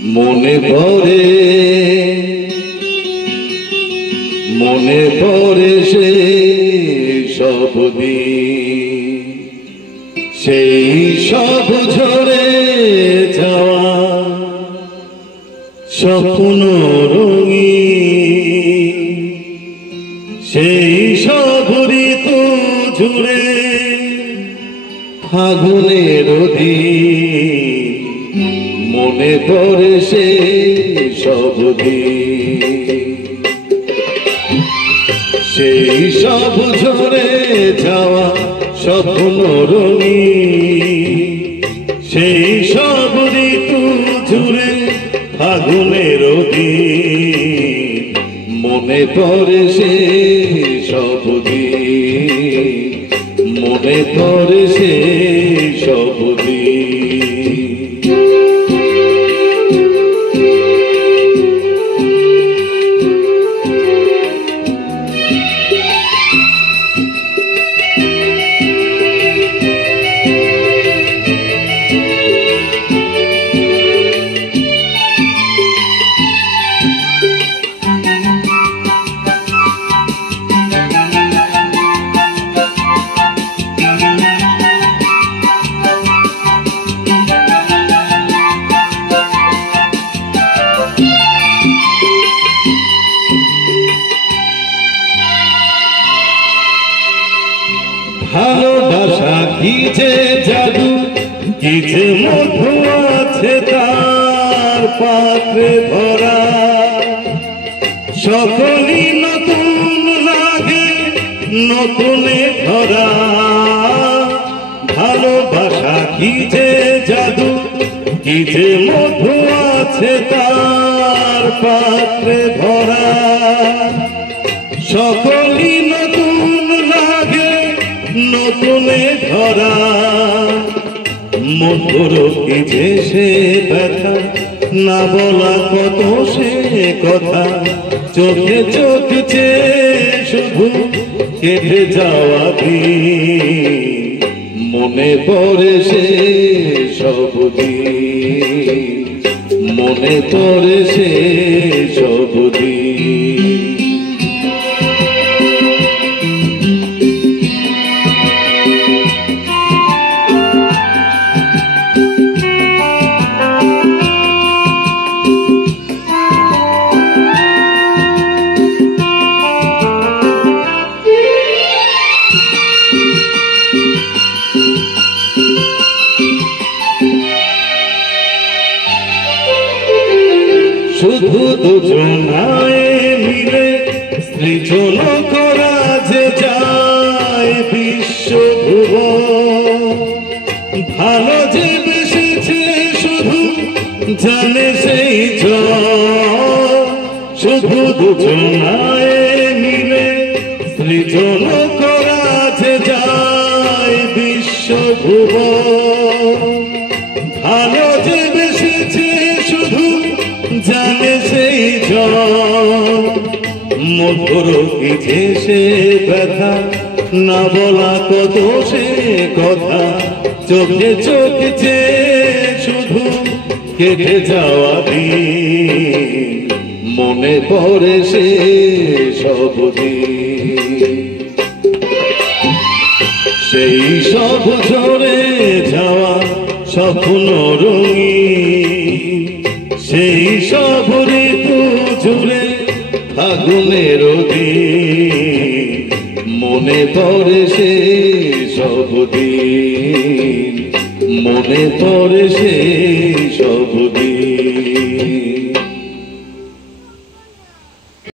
মনে পড়ে সে সব দিন, সেই সব ঝরে যাওয়া স্বপ্ন রঙিন, সেই সব ঋতু জুড়ে ফাগুনের দিন। মনে পড়ে সে সব দিন, সেই সব ঝরে যাওয়া স্বপ্ন রঙিন, সেই সব ঋতু জুড়ে ফাগুনের দিন। মনে পড়ে সে সব দিন, মনে পড়ে সে সব দিন। ভালোবাসা কি যে জাদু, কি যে মধু আছে তার পাত্রে ভরা। সকলই নতুন লাগে নতুনে ধরা। ভালোবাসা কি যে জাদু, কি যে মধু আছে তার পাত্রে ভরা। সকলই নতুন লাগে নতুনে ধরা। মধুর কি যে সে ব্যথা, না বলা কত সে কথা। চোখে চোখ চেয়ে শুধু কেটে যাওয়া দিন। মনে পড়ে সে সব দিন, মনে পড়ে সে সব দিন। শুধু দুজনায় মিলে সৃজন করা যে যায় বিশ্বভুবন। ভালো যে বেসেছে শুধু জানে সেই জন। শুধু দুজনায় মিলে সৃজন করা যে যায় বিশ্বভুবন। ভালো যে বেসেছে শুধু জানে সেই জন। মধুর কি যে সে ব্যথা, না বলা কত সে কথা। চোখে চোখ চেয়ে শুধু কেটে যাওয়া দিন। মনে পড়ে সে সব দিন, সেই সব ঝরে যাওয়া স্বপ্ন রঙিন, সেই সব ঋতু জুড়ে ফাগুনের দিন। মনে পড়ে সে সব দিন, মনে পড়ে সে